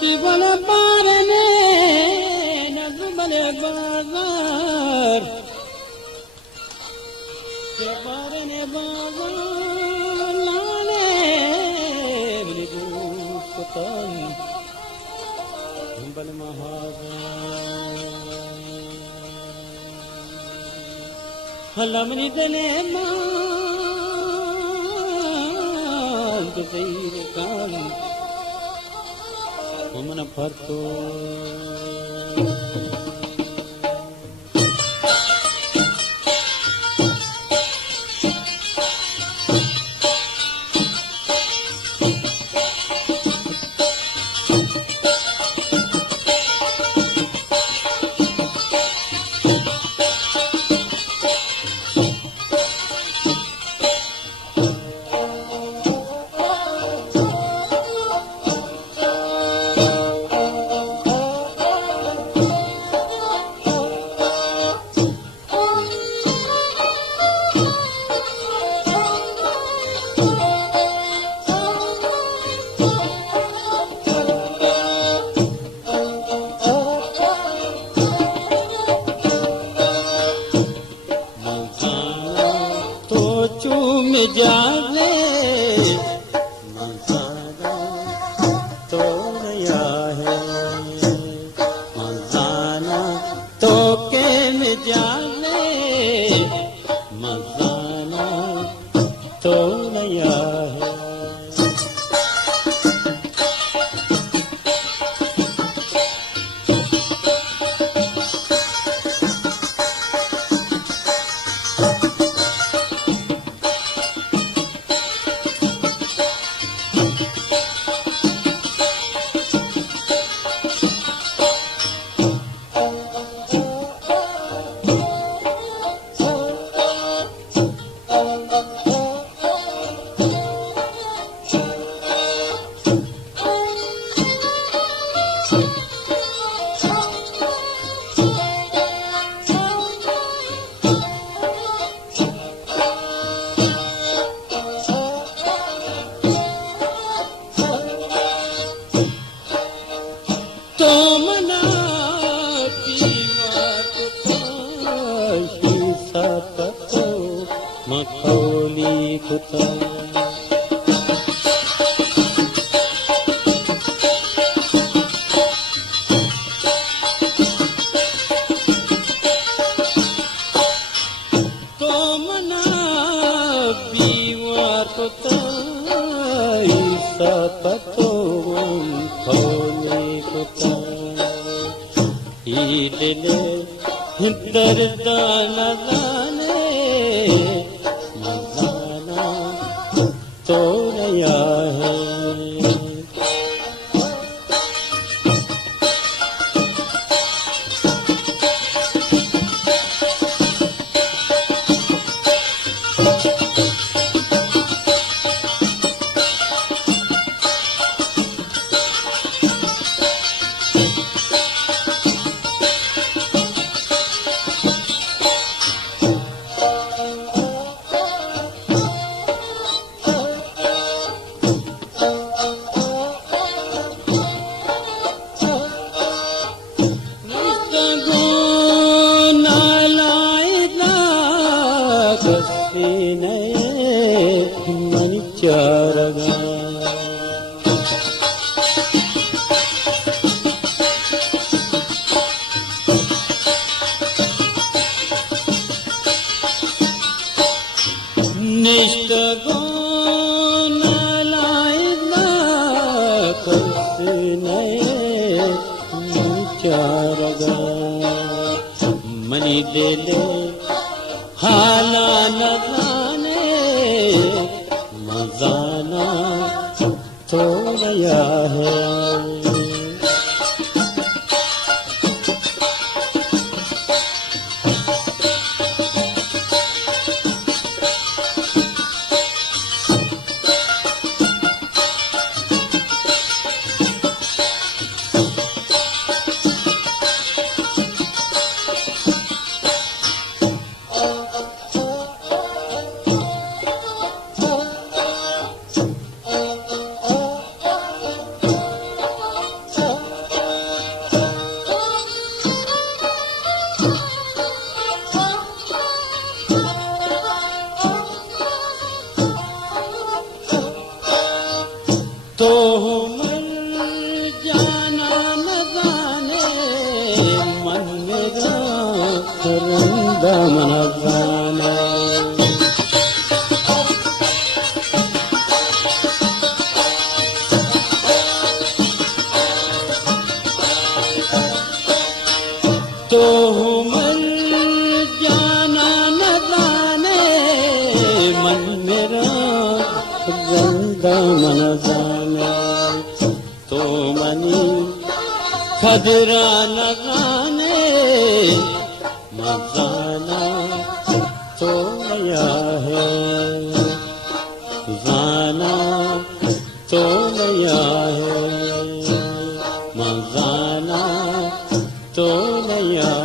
बल पारने नज बल बाजार के पारने बाजार लाने बल गुस्तान बल महाजार हलमनी दने मान के सही काम मन फरतो जावे मज़ारा तो नया है मज़ारा तो के में जावे मज़ारा तो नया है मखौली खुता तो मना बीमार खुता ईसा पतो मखौली खुता ईदले दर्दाना जाने मज़ाना तो नया है मनिचारगा निष्ठगो नालायना कसने मनिचारगा मनी देले हाला न मज़ाना तो नया है दामन जाने तो मनी खदरा नगाने मजाना तो नया है जाना तो नया है मजाना तो नया